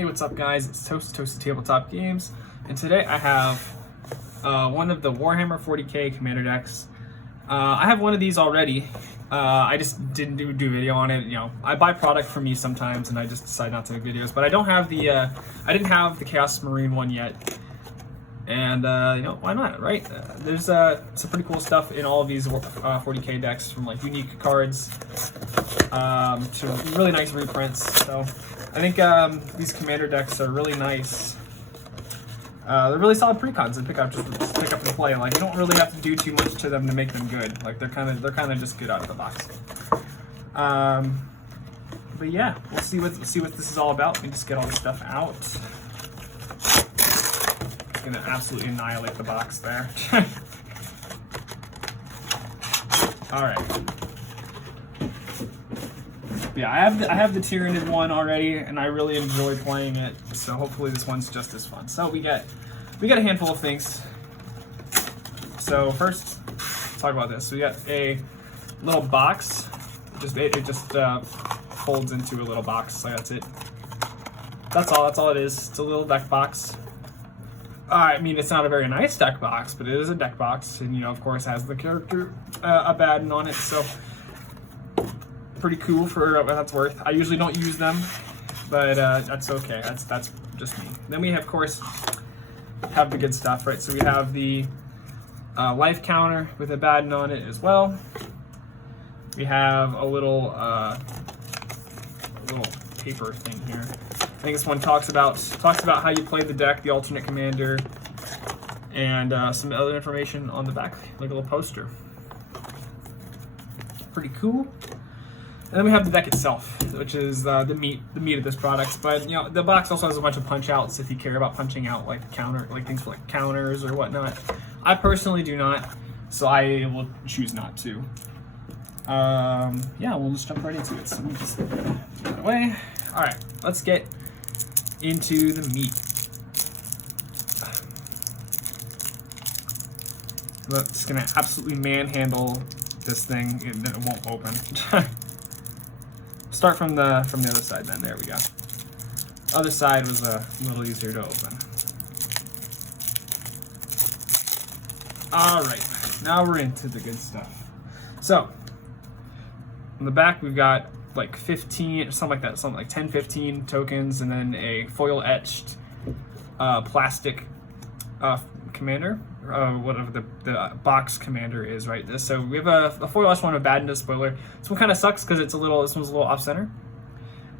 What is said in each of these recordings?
Hey, what's up guys? It's ToastyTabletopGames, and today I have one of the Warhammer 40K commander decks. I have one of these already. I just didn't do video on it. You know, I buy product from me sometimes, and I just decide not to make videos. But I don't have the I didn't have the Chaos Marine one yet, and you know, why not, right? There's some pretty cool stuff in all of these 40K decks, from like unique cards to really nice reprints. So I think these commander decks are really nice. They're really solid precons to pick up and play. Like, you don't really have to do too much to them to make them good. Like, they're kind of just good out of the box. But yeah, we'll see what this is all about. Let me just get all this stuff out. It's gonna absolutely annihilate the box there. All right. Yeah, I have the Tyrannid one already, and I really enjoy playing it. So hopefully this one's just as fun. So we got a handful of things. So first, let's talk about this. So we got a little box. It just folds into a little box. So that's it. That's all it is. It's a little deck box. I mean, it's not a very nice deck box, but it is a deck box, and you know, of course, has the character Abaddon on it. So pretty cool for what that's worth. I usually don't use them, but that's okay. That's just me. Then we have, of course, have the good stuff, right? So we have the life counter with Abaddon on it as well. We have a little paper thing here. I think this one talks about how you play the deck, the alternate commander, and some other information on the back, like a little poster. Pretty cool. And then we have the deck itself, which is the meat of this product. But you know, the box also has a bunch of punch outs if you care about punching out like things for like counters or whatnot. I personally do not, so I will choose not to. Yeah, we'll just jump right into it. So let me just get that away. All right, let's get into the meat. I'm just gonna absolutely manhandle this thing, and it won't open. Start from the other side then. There we go. Other side was a little easier to open. All right, now we're into the good stuff. So on the back we've got like 15 or something like that, something like 10, 15 tokens, and then a foil etched plastic commander, whatever the box commander is, right? So we have a foil etched one with Abaddon Spoiler. This one kind of sucks because this one's a little off center,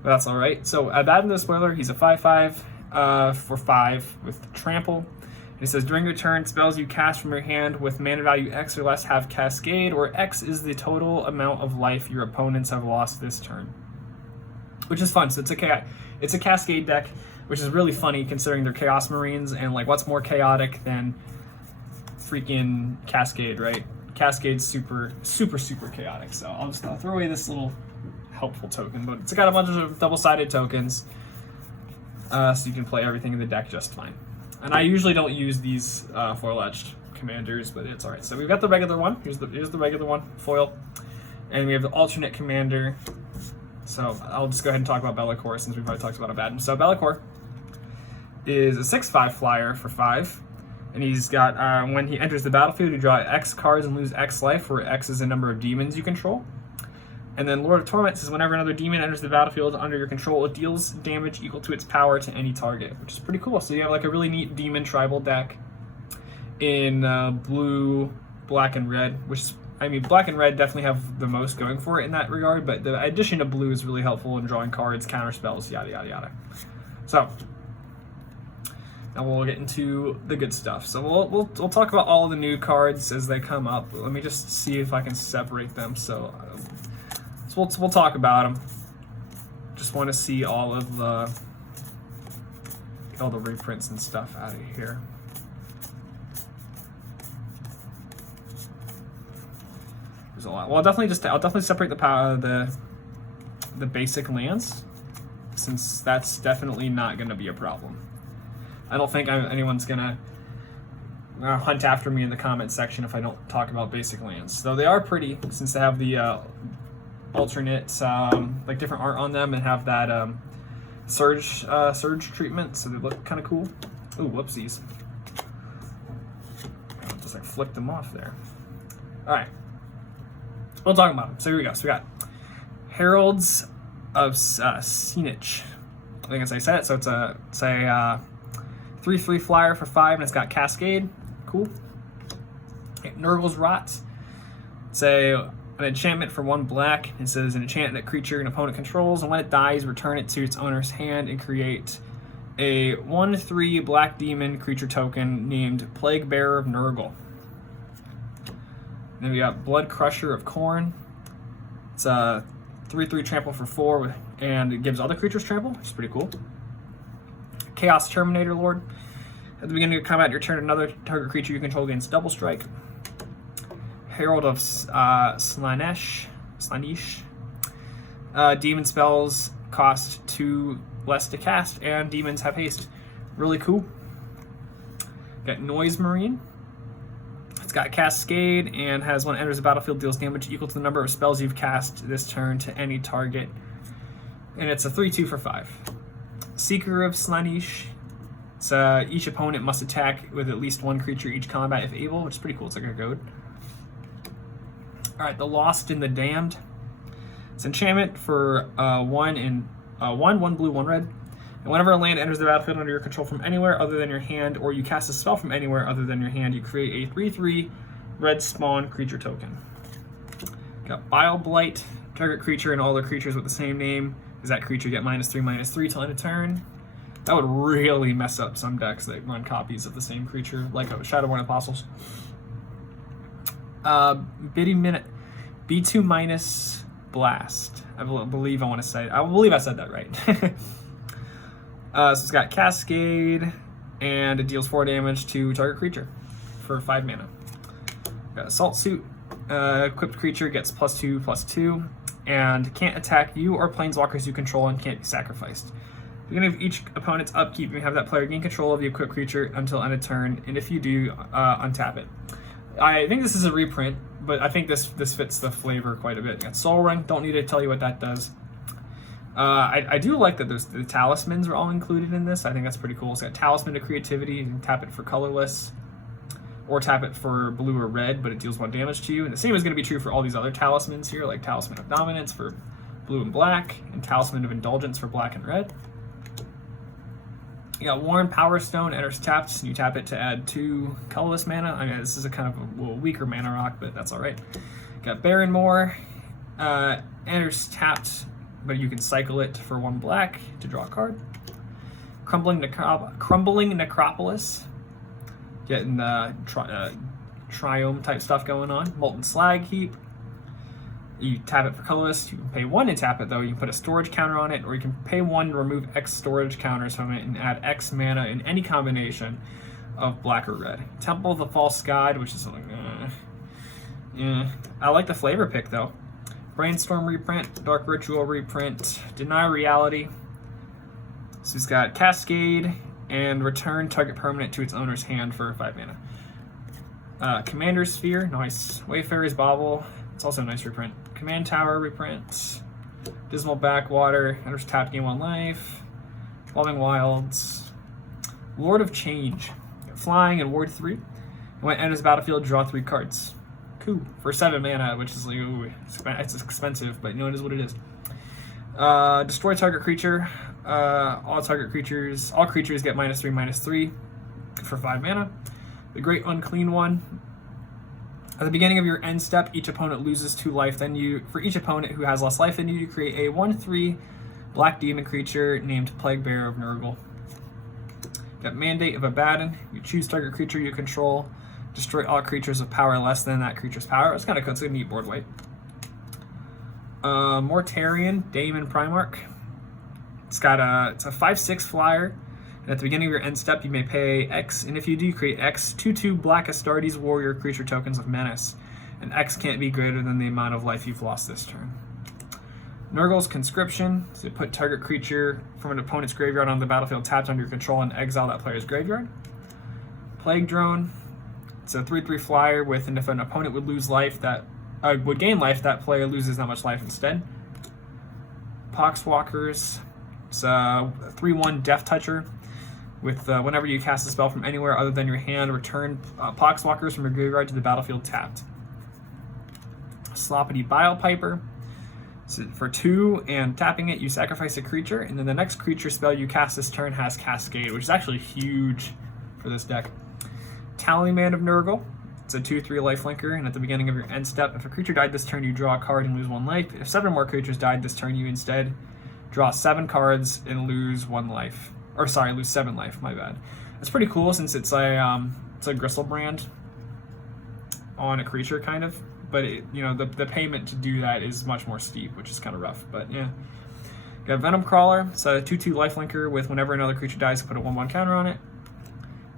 but that's all right. So Abaddon Spoiler, he's a 5/5 for 5 with trample. And it says during your turn, spells you cast from your hand with mana value X or less have Cascade, where X is the total amount of life your opponents have lost this turn, which is fun. So it's a Cascade deck, which is really funny considering they're Chaos Marines, and like, what's more chaotic than freaking Cascade, right? Cascade's super chaotic. So I'll throw away this little helpful token, but it's got a bunch of double-sided tokens, so you can play everything in the deck just fine. And I usually don't use these foil etched commanders, but it's all right. So we've got the regular one. Here's the regular one, foil, and we have the alternate commander. So I'll just go ahead and talk about Be'lakor since we've already talked about Abaddon. So Be'lakor is a 6/5 flyer for 5, and he's got when he enters the battlefield, you draw X cards and lose X life, where X is the number of demons you control. And then Lord of Torment says whenever another demon enters the battlefield under your control, it deals damage equal to its power to any target, which is pretty cool. So you have like a really neat demon tribal deck in blue, black, and red, which is, I mean, black and red definitely have the most going for it in that regard, but the addition of blue is really helpful in drawing cards, counter spells, yada yada yada. So now we'll get into the good stuff. So we'll talk about all the new cards as they come up. Let me just see if I can separate them. So we'll talk about them. Just want to see all the reprints and stuff out of here. There's a lot. Well, I'll definitely separate the basic lands, since that's definitely not going to be a problem. I don't think anyone's gonna hunt after me in the comment section if I don't talk about basic lands. Though they are pretty, since they have the alternate like different art on them, and have that surge treatment, so they look kind of cool. Ooh, whoopsies. Just like flick them off there. All right, we'll talk about them. So here we go. So we got Heralds of Scenich. I think as I said it. So it's a 3/3 flyer for 5, and it's got Cascade. Cool. Okay, Nurgle's Rot. It's an enchantment for 1 black. It says an enchantment creature an opponent controls, and when it dies, return it to its owner's hand and create a 1/3 black demon creature token named Plague Bearer of Nurgle. Then we got Blood Crusher of Khorne. It's a 3/3 trample for 4, and it gives other creatures trample, which is pretty cool. Chaos Terminator Lord. At the beginning of combat, your turn, another target creature you control gains double strike. Herald of Slaanesh. Demon spells cost 2 less to cast, and demons have haste. Really cool. Got Noise Marine. It's got Cascade and has when it enters the battlefield deals damage equal to the number of spells you've cast this turn to any target. And it's a 3/2 for 5. Seeker of Slaanesh. It's each opponent must attack with at least 1 creature each combat if able, which is pretty cool. It's like a goad. All right, the Lost and the Damned. It's enchantment for 1 blue, 1 red. And whenever a land enters the battlefield under your control from anywhere other than your hand, or you cast a spell from anywhere other than your hand, you create a 3/3 red spawn creature token. Got Bile Blight. Target creature and all the creatures with the same name is that creature get -3/-3 till end of turn. That would really mess up some decks that run copies of the same creature, like Shadowborn Apostles. B2 minus Blast. I believe I said that right. So it's got Cascade, and it deals 4 damage to target creature for 5 mana. Got Assault Suit. Equipped creature gets +2/+2, and can't attack you or planeswalkers you control and can't be sacrificed. At the beginning of each opponent's upkeep, you have that player gain control of the equipped creature until end of turn, and if you do, untap it. I think this is a reprint, but I think this fits the flavor quite a bit. You got Soul Ring. Don't need to tell you what that does. I do like that the talismans are all included in this. I think that's pretty cool. It's got Talisman to Creativity. You can tap it for colorless, or tap it for blue or red, but it deals 1 damage to you. And the same is going to be true for all these other talismans here, like Talisman of Dominance for blue and black, and Talisman of Indulgence for black and red. You got Worn Power Stone, enters tapped, and you tap it to add 2 colorless mana. I mean, this is a kind of a little weaker mana rock, but that's all right. Got Barrenmore, enters tapped, but you can cycle it for 1 black to draw a card. Crumbling Necropolis, getting the Triome type stuff going on. Molten Slag Heap. You tap it for colorless. You can pay 1 to tap it, though. You can put a storage counter on it, or you can pay 1 to remove X storage counters from it and add X mana in any combination of black or red. Temple of the False God, which is like, yeah. I like the flavor pick, though. Brainstorm reprint, Dark Ritual reprint, Deny Reality. So he's got Cascade and return target permanent to its owner's hand for 5 mana. Commander Sphere, nice. Wayfarer's Bauble, it's also a nice reprint. Command Tower reprint. Dismal Backwater, enters tapped, gain 1 life. Evolving Wilds. Lord of Change, flying and ward 3. When it enters the battlefield, draw 3 cards. Cool. For 7 mana, which is like, ooh, it's expensive, but you know, it is what it is. Destroy target creature. All creatures get -3/-3 for 5 mana. The Great Unclean One. At the beginning of your end step, each opponent loses 2 life. Then for each opponent who has less life than you create a 1/3 black demon creature named Plague Bearer of Nurgle. Got Mandate of Abaddon. You choose target creature you control. Destroy all creatures of power less than that creature's power. It's kind of cool. It's a neat board wipe. Mortarion, Daemon Primarch. It's a 5/6 flyer. And at the beginning of your end step, you may pay X, and if you do, create X 2/2 Black Astartes Warrior creature tokens of menace. And X can't be greater than the amount of life you've lost this turn. Nurgle's Conscription. So you put target creature from an opponent's graveyard on the battlefield tapped under your control and exile that player's graveyard. Plague Drone. It's a 3/3 flyer with, and if an opponent would gain life, that player loses that much life instead. Poxwalkers. It's a 3/1 Death Toucher. With whenever you cast a spell from anywhere other than your hand, return Poxwalkers from your graveyard to the battlefield tapped. Sloppity Bile Piper. So for 2 and tapping it, you sacrifice a creature, and then the next creature spell you cast this turn has Cascade, which is actually huge for this deck. Tallyman of Nurgle. It's a 2/3 lifelinker, and at the beginning of your end step, if a creature died this turn, you draw a card and lose 1 life. If 7 more creatures died this turn, you instead draw 7 cards and lose 1 life. Or sorry, lose 7 life, my bad. It's pretty cool since it's a Gristlebrand on a creature, kind of. But it, you know, the payment to do that is much more steep, which is kind of rough. But yeah, got Venom Crawler. It's a 2/2 lifelinker with whenever another creature dies, put a 1/1 counter on it.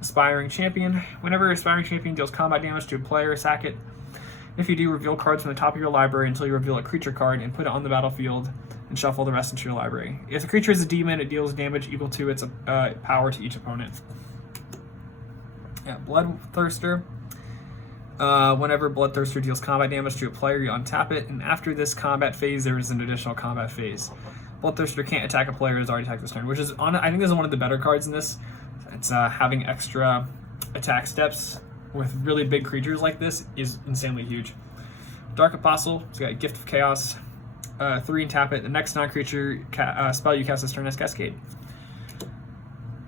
Aspiring Champion. Whenever Aspiring Champion deals combat damage to a player, sack it. If you do, reveal cards from the top of your library until you reveal a creature card and put it on the battlefield and shuffle the rest into your library. If the creature is a demon, it deals damage equal to its power to each opponent. Yeah, Bloodthirster. Whenever Bloodthirster deals combat damage to a player, you untap it, and after this combat phase, there is an additional combat phase. Bloodthirster can't attack a player; it's already attacked this turn, which is I think this is one of the better cards in this. It's having extra attack steps with really big creatures like this is insanely huge. Dark Apostle. It's got a Gift of Chaos. 3 and tap it. The next non-creature spell you cast this turn has Cascade.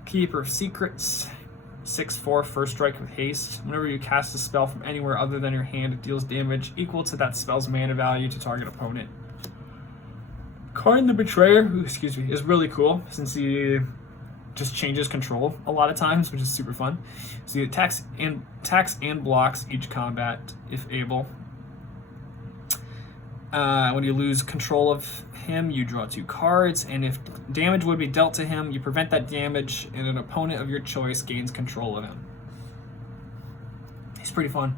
Keeper of Secrets. 6/4 first strike with haste. Whenever you cast a spell from anywhere other than your hand, it deals damage equal to that spell's mana value to target opponent. Karn the Betrayer, is really cool since he just changes control a lot of times, which is super fun. So he attacks and blocks each combat if able. When you lose control of him, you draw 2 cards, and if damage would be dealt to him, you prevent that damage, and an opponent of your choice gains control of him. He's pretty fun.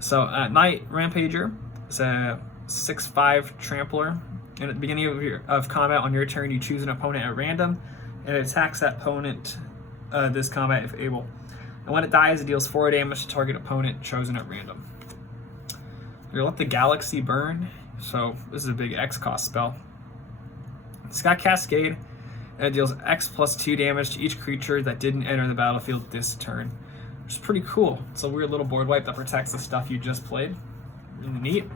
So, Night Rampager is a 6/5 Trampler, and at the beginning of combat on your turn, you choose an opponent at random, and it attacks that opponent this combat if able. And when it dies, it deals 4 damage to target opponent chosen at random. You're Let the Galaxy Burn. So this is a big X cost spell. It's got Cascade, and it deals X plus 2 damage to each creature that didn't enter the battlefield this turn, which is pretty cool. It's a weird little board wipe that protects the stuff you just played. Really neat.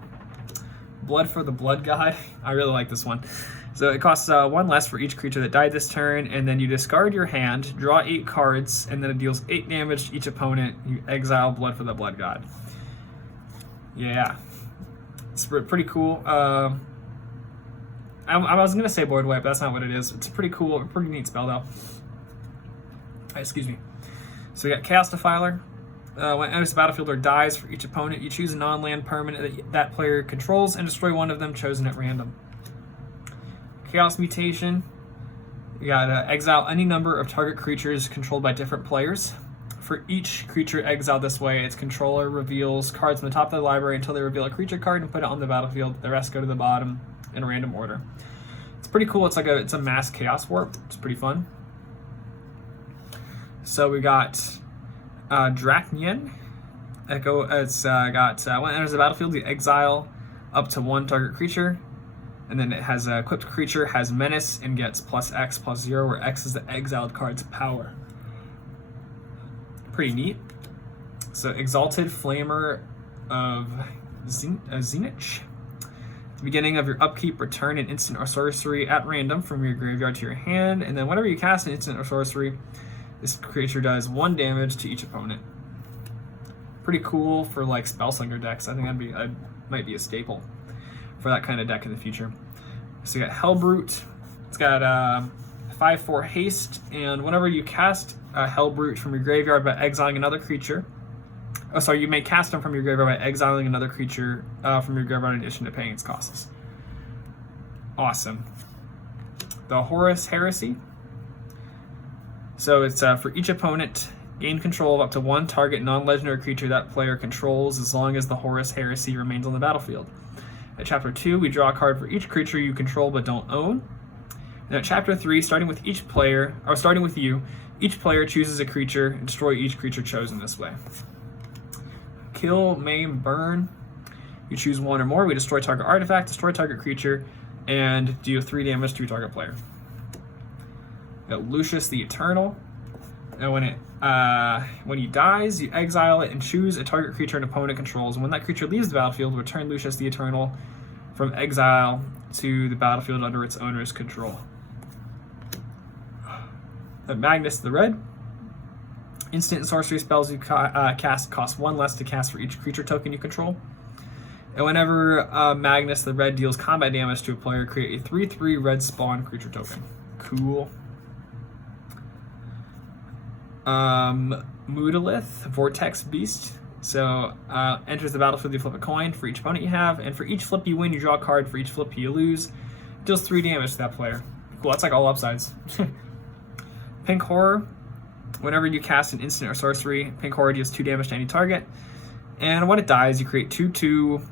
Blood for the Blood God. I really like this one. So it costs 1 less for each creature that died this turn, and then you discard your hand, draw 8 cards, and then it deals 8 damage to each opponent. You exile Blood for the Blood God. Yeah. It's pretty cool. I was going to say board wipe, but that's not what it is. It's a pretty cool, pretty neat spell, though. Excuse me. So we got Chaos Defiler. When it enters the battlefield or dies for each opponent, you choose a non-land permanent that player controls and destroy one of them chosen at random. Chaos Mutation. You got exile any number of target creatures controlled by different players. For each creature exiled this way, its controller reveals cards from the top of the library until they reveal a creature card and put it on the battlefield. The rest go to the bottom in a random order. It's pretty cool. It's a mass chaos warp. It's pretty fun. So we got Drachnian. Echo. It's got when it enters the battlefield, you exile up to 1 target creature, and then it has a equipped creature has menace and gets +X/+0, where X is the exiled card's power. Pretty neat. So Exalted Flamer of Zenith. At the beginning of your upkeep, return an instant or sorcery at random from your graveyard to your hand, and then whenever you cast an instant or sorcery, this creature does 1 damage to each opponent. Pretty cool for like Spellslinger decks. I think that might be a staple for that kind of deck in the future. So you got Hellbrute. It's got 5/4 haste, and whenever you cast Hellbrute from your graveyard by exiling another creature, you may cast them from your graveyard by exiling another creature from your graveyard in addition to paying its costs. Awesome. The Horus Heresy. So it's for each opponent, gain control of up to 1 target non-legendary creature that player controls as long as the Horus Heresy remains on the battlefield. At Chapter 2, we draw a card for each creature you control but don't own. And at Chapter 3, starting with you, each player chooses a creature and destroy each creature chosen this way. Kill, Maim, Burn. You choose 1 or more. We destroy target artifact, destroy target creature, and deal 3 damage to target player. got Lucius the Eternal. And when he dies, you exile it and choose a target creature an opponent controls. And when that creature leaves the battlefield, return Lucius the Eternal from exile to the battlefield under its owner's control. Magnus the Red. Instant and sorcery spells you cast cost 1 less to cast for each creature token you control. And whenever Magnus the Red deals combat damage to a player, create a 3/3 red spawn creature token. Cool. Mudalith, Vortex Beast. So enters the battlefield, you flip a coin for each opponent you have, and for each flip you win, you draw a card. For each flip you lose, deals 3 damage to that player. Cool, that's like all upsides. Pink Horror. Whenever you cast an instant or sorcery, Pink Horror deals 2 damage to any target. And when it dies, you create 2/2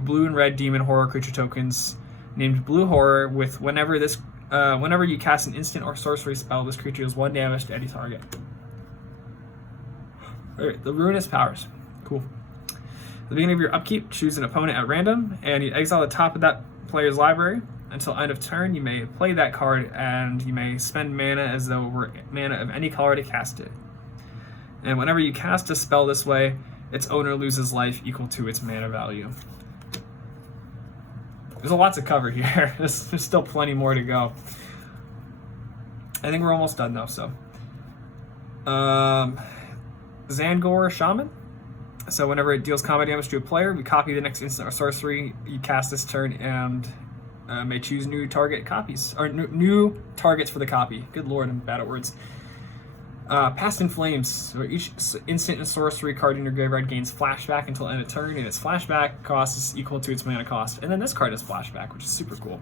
blue and red demon horror creature tokens named Blue Horror with whenever you cast an instant or sorcery spell, this creature deals 1 damage to any target. Alright, the Ruinous Powers. Cool. At the beginning of your upkeep, choose an opponent at random, and you exile the top of that player's library. Until end of turn, you may play that card, and you may spend mana as though it were mana of any color to cast it. And whenever you cast a spell this way, its owner loses life equal to its mana value. There's a lot to cover here. There's still plenty more to go. I think we're almost done though, so. Zangor Shaman. So whenever it deals combat damage to a player, we copy the next instant or sorcery you cast this turn and may choose new target copies, or new targets for the copy. Good lord, I'm bad at words. Past in Flames. So each instant and sorcery card in your graveyard gains flashback until end of turn, and its flashback cost is equal to its mana cost. And then this card is flashback, which is super cool.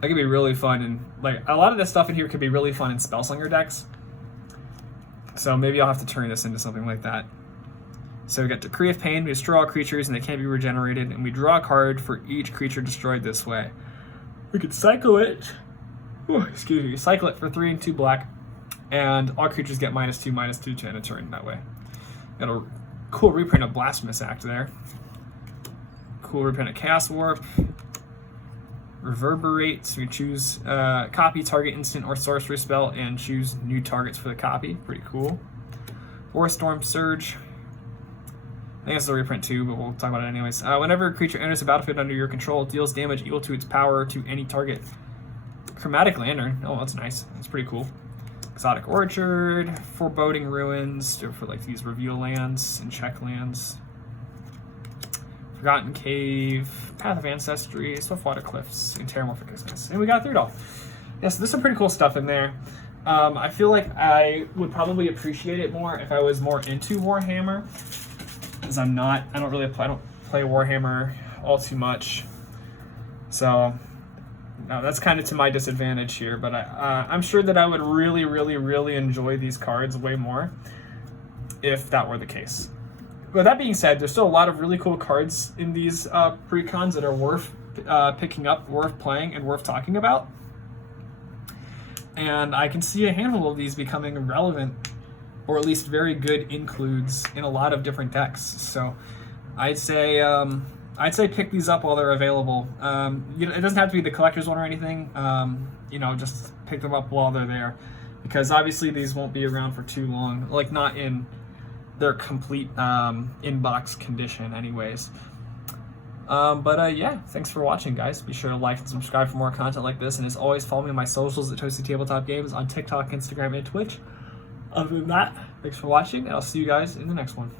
That could be really fun, and like a lot of this stuff in here could be really fun in Spellslinger decks. So maybe I'll have to turn this into something like that. So we got Decree of Pain. We destroy all creatures and they can't be regenerated, and we draw a card for each creature destroyed this way. We could cycle it. Oh, excuse me. Cycle it for 3 and 2 black, and all creatures get -2/-2 to end a turn that way. Got a cool reprint of Blasphemous Act there. Cool reprint of Chaos Warp. Reverberate. So we choose copy target instant or sorcery spell and choose new targets for the copy. Pretty cool. Forest Storm Surge. I think it's a reprint too, but we'll talk about it anyways. Whenever a creature enters the battlefield under your control, it deals damage equal to its power to any target. Chromatic Lantern. Oh, that's nice. That's pretty cool. Exotic Orchard. Foreboding Ruins for like these reveal lands and check lands. Forgotten Cave. Path of Ancestry. Swiftwater Cliffs. And Terramorphic Isthmus. And we got through it all. Yeah, so there's some pretty cool stuff in there. I feel like I would probably appreciate it more if I was more into Warhammer. Because I don't play Warhammer all too much, so no, that's kind of to my disadvantage here. But I'm sure that I would really enjoy these cards way more if that were the case. But that being said, there's still a lot of really cool cards in these precons that are worth picking up, worth playing, and worth talking about. And I can see a handful of these becoming relevant, or at least very good includes in a lot of different decks. So I'd say pick these up while they're available. It doesn't have to be the collector's one or anything. Just pick them up while they're there, because obviously these won't be around for too long. Like not in their complete inbox condition, anyways. Yeah, thanks for watching, guys. Be sure to like and subscribe for more content like this, and as always, follow me on my socials at ToastyTabletopGames on TikTok, Instagram, and Twitch. Other than that, thanks for watching, and I'll see you guys in the next one.